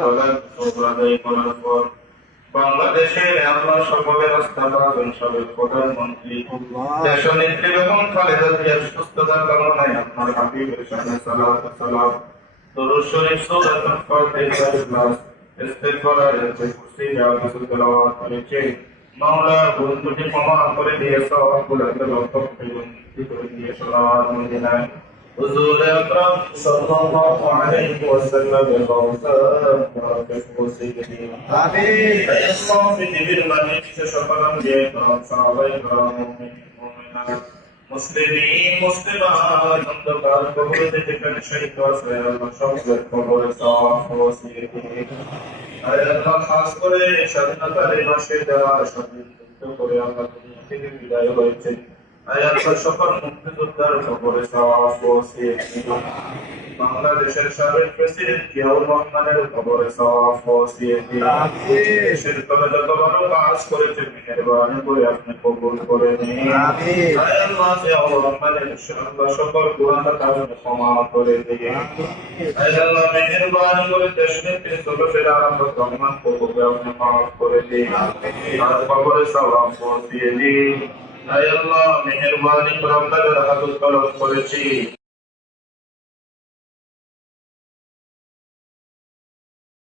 করার পর বাংলাদেশের আমরা সকলের রাস্তাবাজন সাবেক প্রধানমন্ত্রী দেশনেত্রী বেগম খালেদা জিয়ার সুস্থতার কামনায় আপনার হাবিবের সামনে সালাত সালাম দরুদ শরীফ সুরাতুল ফাতিহা ইখলাস ইস্তিগফার আয়াতুল কুরসি যা কিছু তেলাওয়াত করেছে মাওলা বন্ধুটি ক্ষমা করে দিয়ে সওয়াবগুলো লক্ষ করে দিয়ে সালাত মদিনায় হুজুর আকরাম সাল্লাল্লাহু আলাইহি ওয়াসাল্লাম এর বরকত ওসিয়তি আমিন আল্লাহ পৃথিবীর মাঝে কিছু সকল আম্বিয়া کرام সাহাবায়ে کرام মুমিনাত মুসলিমিন মুসলিমাত অন্ধকার কবরে যেখানে শহীদ হয়েছে আল্লাহ সবগুলোর কবরে সওয়াব ওসিয়তি আয় আল্লাহ খাস করে স্বাধীনতার এই মাসে দেওয়া স্বাধীনতা করে আমরা দুনিয়া থেকে বিদায় হয়েছে আয় আল্লাহ সকল মুক্তিযোদ্ধার কবরে সওয়াব ওসিয়তি বাংলাদেশের সাবেক প্রেসিডেন্ট জিয়াউর রহমানের কবরে সওয়াব ওসিয়তি দেশের তলে যত বড় কাজ করেছে মেহেরবানি করে আপনি কবুল করে নিন আমিন আয় আল্লাহ জিয়াউর রহমানের ইনশাআল্লাহ সকল গুনাহ আপনি ক্ষমা করে দিন আয় আল্লাহ মেহেরবানি করে দেশের চলাফেরা আমরা সম্মান কবুল আপনি মাফ করে দিন আমিন আর কবরে সওয়াব ওসিয়তি আয় আল্লাহ মেহেরবানি করে আমরা যারা হাত উত্তোলন করেছি